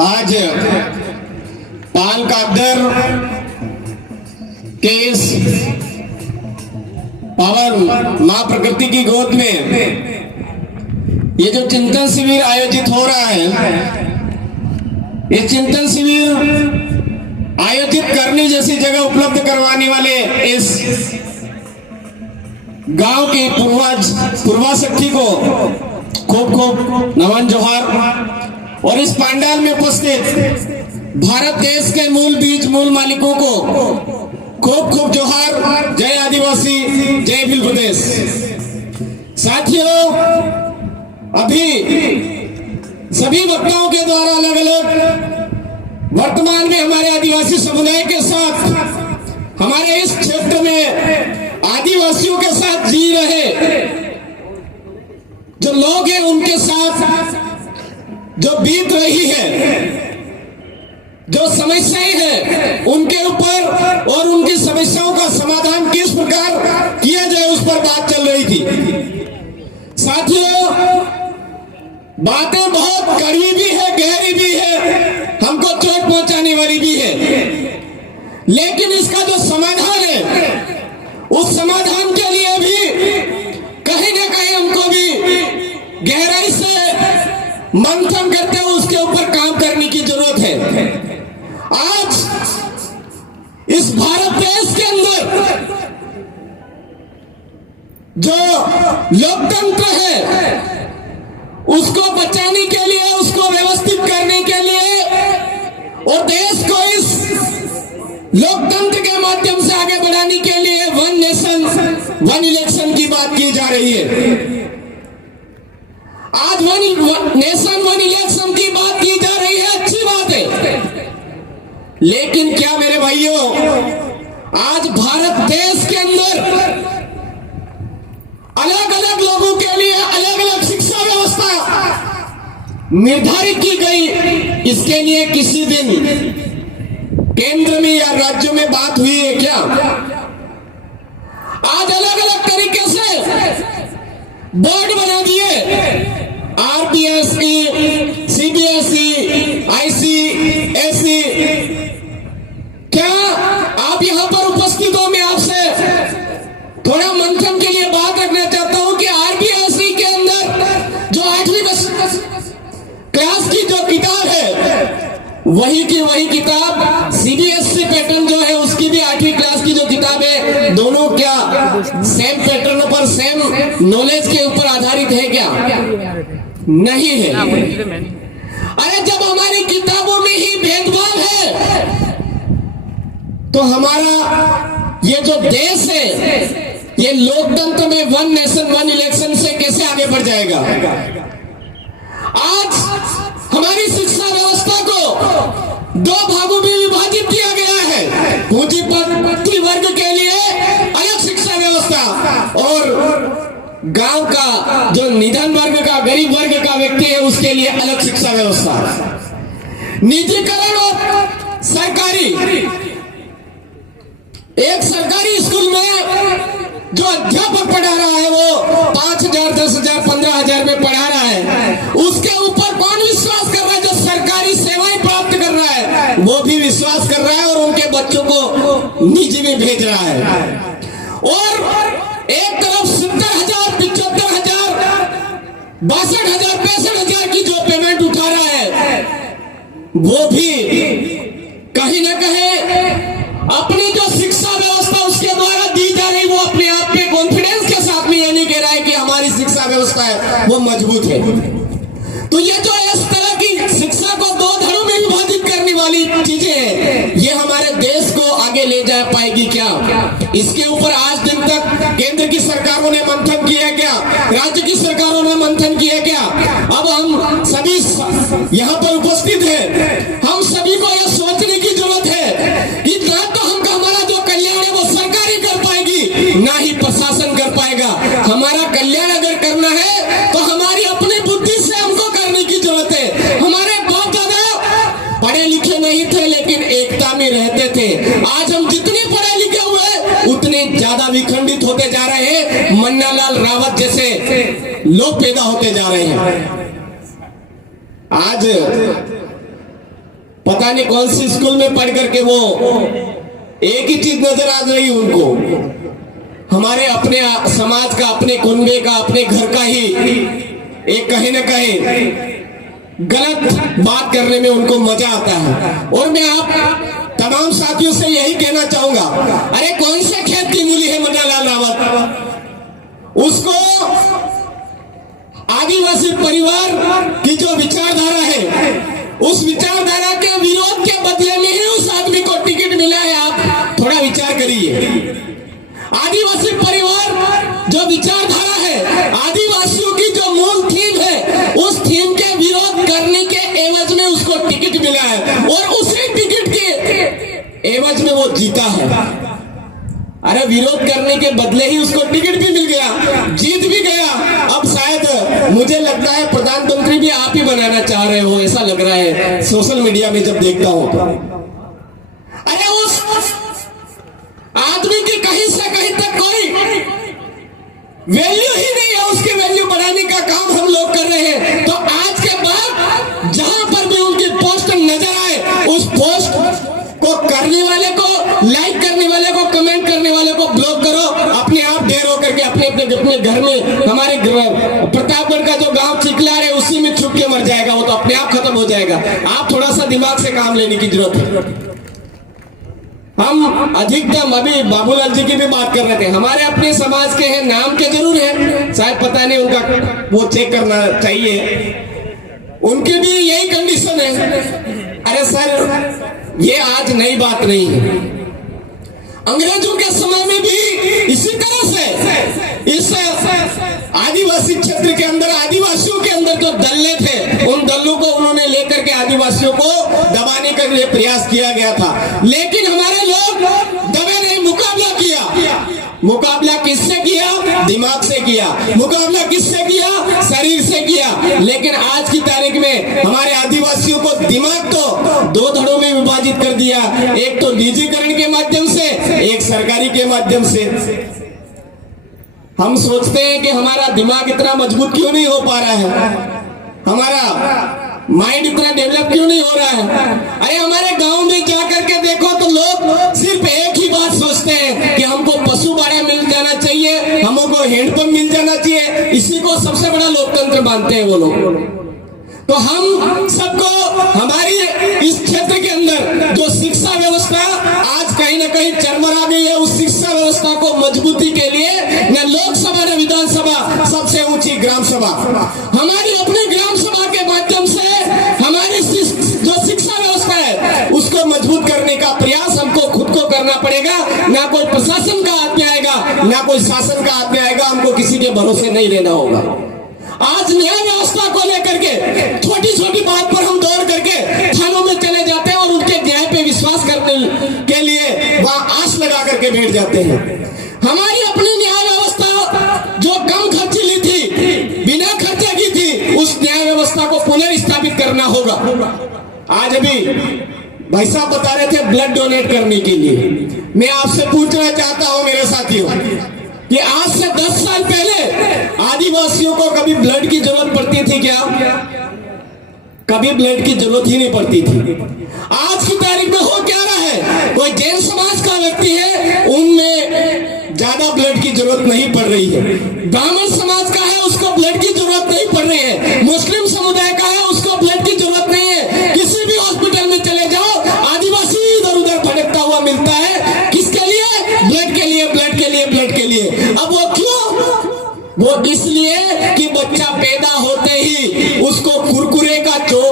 आज पाल कादर के इस पावन मां प्रकृति की गोद में ये जो चिंतन शिविर आयोजित हो रहा है, ये चिंतन शिविर आयोजित करने जैसी जगह उपलब्ध करवाने वाले इस गांव के पूर्वा शक्ति को खूब खूब नमन जोहार। और इस पंडाल में उपस्थित भारत देश के मूल बीज मूल मालिकों को खूब खूब जोहार। जय आदिवासी, जय भील प्रदेश। साथियों, अभी सभी वक्ताओं के द्वारा अलग अलग वर्तमान में हमारे आदिवासी समुदाय के साथ, हमारे इस क्षेत्र में आदिवासियों के साथ जी रहे जो लोग हैं, उनके साथ जो बीत रही है, जो समस्याएं हैं उनके ऊपर और उनकी समस्याओं का समाधान किस प्रकार किया जाए उस पर बात चल रही थी। साथियों, बातें बहुत कड़वी भी है, गहरी भी है, हमको चोट पहुंचाने वाली भी है, लेकिन इसका जो समाधान है उस समाधान के लिए भी कहीं ना कहीं हमको भी गहराई से मंथन करते हुए उसके ऊपर काम करने की जरूरत है। आज इस भारत देश के अंदर जो लोकतंत्र है उसको बचाने के लिए, उसको व्यवस्थित करने के लिए और देश को इस लोकतंत्र के माध्यम से आगे बढ़ाने के लिए वन नेशन वन इलेक्शन की बात की जा रही है। आज वन नेशन वन इलेक्शन की बात की जा रही है, अच्छी बात है, लेकिन क्या मेरे भाइयों, आज भारत देश के अंदर अलग अलग लोगों के लिए अलग अलग शिक्षा व्यवस्था निर्धारित की गई। इसके लिए किसी दिन केंद्र में या राज्यों में बात हुई है क्या? आज अलग अलग तरीके से बोर्ड बना दिए, आरबीएसई, सीबीएसई, आईसीएसई। क्या आप यहां पर उपस्थित हो? मैं आपसे थोड़ा मंथन के लिए बात रखना चाहता हूं कि आरबीएसई के अंदर जो 8वीं क्लास की जो किताब है वही की वही किताब सीबीएसई पैटर्न जो है उसकी भी 8वीं क्लास की जो किताब है, दोनों क्या सेम पैटर्न पर सेम नॉलेज के ऊपर आधारित है क्या? नहीं है। अरे जब हमारी किताबों में ही भेदभाव है तो हमारा ये जो देश है ये लोकतंत्र में वन नेशन वन इलेक्शन से कैसे आगे बढ़ जाएगा? आज हमारी शिक्षा व्यवस्था को 2 भागों में विभाजित किया गया है। पूंजीपति वर्ग के लिए अलग शिक्षा व्यवस्था और गांव का जो निधन वर्ग का, गरीब वर्ग का व्यक्ति है उसके लिए अलग शिक्षा व्यवस्था। निजीकरण और सरकारी, एक सरकारी स्कूल में जो अध्यापक पढ़ा रहा है वो 5,000, 10,000, 15,000 में पढ़ा रहा है, उसके ऊपर कौन विश्वास कर रहा है? जो सरकारी सेवाएं प्राप्त कर रहा है वो भी विश्वास कर रहा है और उनके बच्चों को निजी में भेज रहा है। और एक तरफ 70,000, 75,000, 62,000, 65,000 की जो पेमेंट उठा रहा है वो भी कहीं ना कहीं अपनी जो शिक्षा व्यवस्था उसके द्वारा दी जा रही वो अपने आप में कॉन्फिडेंस के साथ में ये नहीं कह रहा है कि हमारी शिक्षा व्यवस्था है वो मजबूत है। तो ये जो इस तरह की शिक्षा को 2 धड़ों में विभाजित करने वाली चीजें हैं, ये हमारे देश को आगे ले जा पाएगी क्या? इसके ऊपर आज दिन तक केंद्र की सरकारों ने मंथन किया क्या? राज्य की सरकारों ने मंथन किया क्या? अब हम सभी यहाँ पर उपस्थित हैं, हम सभी को यह सोचने की जरूरत है कि ना तो हमारा जो कल्याण है वो सरकारी कर पाएगी, ना ही प्रशासन कर पाएगा। हमारा कल्याण अगर करना है तो हमारी अपनी बुद्धि से हमको करने की जरूरत है। हमारे बाप दादा पढ़े लिखे नहीं थे लेकिन एकता में रहते थे। आज हम जितने पढ़े लिखे हुए उतने ज्यादा विखंडित होते जा रहे हैं। मन्नालाल रावत जैसे लोग पैदा होते जा रहे हैं। आज पता नहीं कौन सी स्कूल में पढ़ करके वो एक ही चीज नजर आ रही उनको, हमारे अपने समाज का, अपने कुनबे का, अपने घर का ही एक कहीं ना कहीं गलत बात करने में उनको मजा आता है। और मैं आप तमाम साथियों से यही कहना चाहूंगा, अरे कौन से खेत की मूली है मन्नालाल रावत, उसको आदिवासी परिवार की जो विचारधारा है उस विचारधारा के विरोध के बदले में ही उस आदमी को टिकट मिला है। आप थोड़ा विचार करिए। आदिवासी परिवार जो विचारधारा है, आदिवासियों की जो मूल थीम है, उस थीम के विरोध करने के एवज में उसको टिकट मिला है और उसी टिकट के एवज में वो जीता है। अरे विरोध करने के बदले ही उसको टिकट भी मिल गया, जीत भी गया। अब शायद मुझे लगता है प्रधानमंत्री भी आप ही बनाना चाह रहे हो, ऐसा लग रहा है सोशल मीडिया में जब देखता हूं तो। अरे उस आदमी की कहीं से कहीं तक कोई वैल्यू ही नहीं है, उसकी वैल्यू बढ़ाने का काम हम लोग कर रहे हैं। तो आज के बाद जहां पर भी उनकी पोस्ट नजर आए, उस पोस्ट को करने वाले को, लाइक करने वाले को, कमेंट करने वाले को ब्लॉक करो। अपने आप ढेर होकर के अपने अपने घर में, हमारे प्रतापगढ़ का जो गांव चिकलार है उसी में छुप के मर जाएगा, वो तो अपने आप खत्म हो जाएगा। आप थोड़ा सा दिमाग से काम लेने की जरूरत है। हम अधिकतम अभी बाबूलाल जी की भी बात कर रहे थे, हमारे अपने समाज के हैं, नाम के जरूर है, शायद पता नहीं उनका वो चेक करना चाहिए, उनकी भी यही कंडीशन है। अरे सर ये आज नई बात नहीं है, अंग्रेजों के समय में भी इसी तरह से इस आदिवासी क्षेत्र के अंदर, आदिवासियों के अंदर जो दल्ले थे, उन दलों को उन्होंने लेकर के आदिवासियों को दबाने के लिए प्रयास किया गया था। लेकिन हमारे लोग दबे नहीं, मुकाबला किया। मुकाबला किससे किया? दिमाग से किया। मुकाबला किससे किया? शरीर से किया। लेकिन आज की तारीख में हमारे आदिवासियों को दिमाग तो दो धड़ों में विभाजित कर दिया, एक तो निजीकरण के माध्यम से, एक सरकारी के माध्यम से। हम सोचते हैं कि हमारा दिमाग इतना मजबूत क्यों नहीं हो पा रहा है, हमारा माइंड इतना डेवलप क्यों नहीं हो रहा है। अरे हमारे गांव में जाकर के देखो तो लोग सिर्फ एक ही बात सोचते हैं कि हमको पशु बाड़ा मिल जाना चाहिए, हमको हैंडपंप मिल जाना चाहिए, इसी को सबसे बड़ा लोकतंत्र मानते हैं वो लोग। तो हम सबको हमारी इस क्षेत्र के अंदर जो शिक्षा व्यवस्था आज कहीं ना कहीं चरमरा गई है, उस शिक्षा व्यवस्था को मजबूती के लिए न लोकसभा न विधानसभा, सबसे ऊंची ग्राम सभा, हमारी अपनी ग्राम सभा के माध्यम से हमारी जो शिक्षा व्यवस्था है उसको मजबूत करने का प्रयास हमको खुद को करना पड़ेगा। ना कोई प्रशासन का हाथ में आएगा, ना कोई शासन का हाथ में आएगा, हमको किसी के भरोसे नहीं रहना होगा। आज न्याय व्यवस्था को लेकर के छोटी छोटी बात पर हम दौड़ करके थानों में चले जाते हैं और उनके न्याय पे विश्वास करने के लिए वहां आस लगा करके बैठ जाते हैं। हमारी अपनी न्याय व्यवस्था जो कम खर्चीली थी, बिना खर्चे की थी, उस न्याय व्यवस्था को पुनर्स्थापित करना होगा। आज अभी भाई साहब बता रहे थे ब्लड डोनेट करने के लिए, मैं आपसे पूछना चाहता हूं मेरे साथियों कि आज से 10 साल पहले आदिवासियों को कभी ब्लड की जरूरत पड़ती थी क्या? कभी ब्लड की जरूरत ही नहीं पड़ती थी। आज की तारीख में हो क्या रहा है, कोई जैन समाज का व्यक्ति है, उनमें ज्यादा ब्लड की जरूरत नहीं पड़ रही है। ब्राह्मण समाज का है, उसको ब्लड की जरूरत नहीं पड़ रही है। मुस्लिम समुदाय का है, उसको ब्लड की जरूरत नहीं है। किसी भी हॉस्पिटल में चले जाओ, आदिवासी इधर उधर भटकता हुआ मिलता है। किसके लिए? ब्लड के लिए, ब्लड के लिए, ब्लड के लिए। अब वो क्यों? वो इसलिए कि बच्चा पैदा होते ही उसको कुरकुरे का जो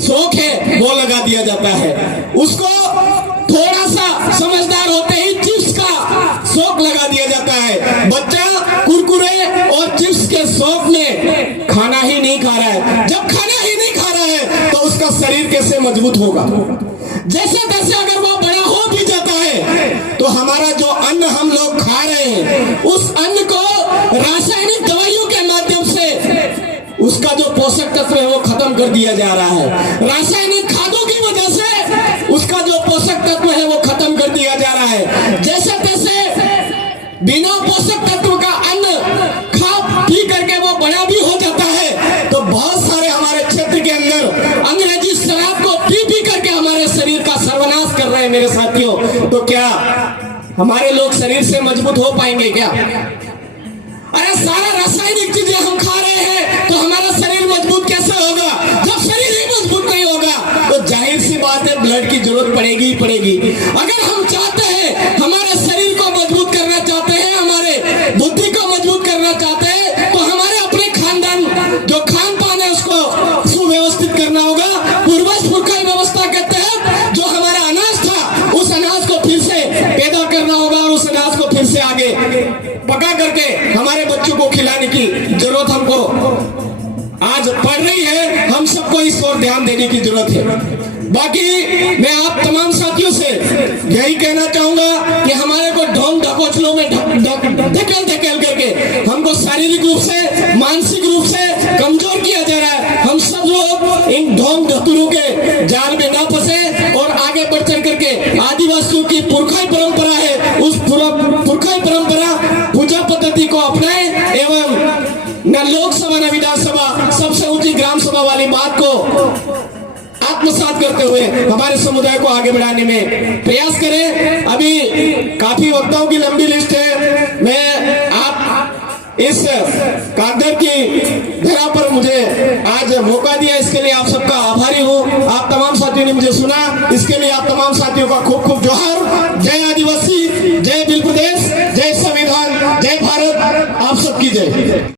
शौक है वो लगा दिया जाता है, उसको थोड़ा सा समझदार होते ही चिप्स का शौक लगा दिया जाता है। बच्चा कुरकुरे और चिप्स के शौक में खाना ही नहीं खा रहा है। जब खाना ही नहीं खा रहा है तो उसका शरीर कैसे मजबूत होगा? जैसे तैसे अगर वो बड़ा हो भी जाता है तो हमारा जो अन्न हम लोग खा रहे हैं, उस अन्न को रासायनिक दवाइयों के माध्यम से उसका जो पोषक तत्व है वो खत्म कर दिया जा रहा है। रासायनिक खादों की वजह से उसका जो पोषक तत्व है वो खत्म कर दिया जा रहा है। जैसे तैसे बिना पोषक तत्व का अन्न वो बड़ा भी हो जाता है तो बहुत सारे हमारे क्षेत्र के अंदर अंग्रेजी शराब को पी पी करके हमारे शरीर का सर्वनाश कर रहे हैं मेरे साथियों। तो क्या हमारे लोग शरीर से मजबूत हो पाएंगे क्या? अरे सारा रासायनिक चीजें हम खा रहे हैं तो हमारा शरीर मजबूत कैसे होगा? जब शरीर ही मजबूत नहीं होगा तो जाहिर सी बात है ब्लड की जरूरत पड़ेगी ही पड़ेगी। अगर हम चाहते हैं हमारे शरीर को मजबूत करना चाहते हैं, हमारे बुद्धि को मजबूत करना चाहते हैं, तो हमारे अपने खानदान जो खान पान है उसको सुव्यवस्थित करना होगा। पूर्वज पुरखा व्यवस्था के तहत जो हमारा अनाज था उस अनाज को फिर से पैदा करना होगा और उस अनाज को फिर से आगे पका करके हमारे बच्चों को खिलाने की जरूरत हमको आज पड़ रही है। हम सबको इस ओर ध्यान देने की जरूरत है। बाकी मैं आप तमाम साथियों से यही कहना चाहूंगा कि हमारे को ढोंग ढकोसलों में धकेल धकेल करके हमको शारीरिक रूप से मानसिक रूप से कमजोर किया जा रहा है। हम सब लोग इन ढोंग धतुरों के जाल में ना फंसे और आगे बढ़ चढ़ करके आदिवासियों की पुरखाई परंपरा है उस पुरखाई परंपरा पूजा पद्धति को अपनाएं एवं न लोकसभा न विधानसभा सबसे ऊंची ग्राम सभा वाली बात को आत्मसात करते हुए हमारे समुदाय को आगे बढ़ाने में प्रयास करें। अभी काफी वक्ताओं की लंबी लिस्ट है। मैं आप इस कागदर की धरा पर मुझे आज मौका दिया इसके लिए आप सबका आभारी हूँ। आप तमाम साथियों ने मुझे सुना इसके लिए आप तमाम साथियों का खूब खूब जोहार। जय आदिवासी, जय बिल प्रदेश, जय संविधान, जय भारत, आप सबकी जय।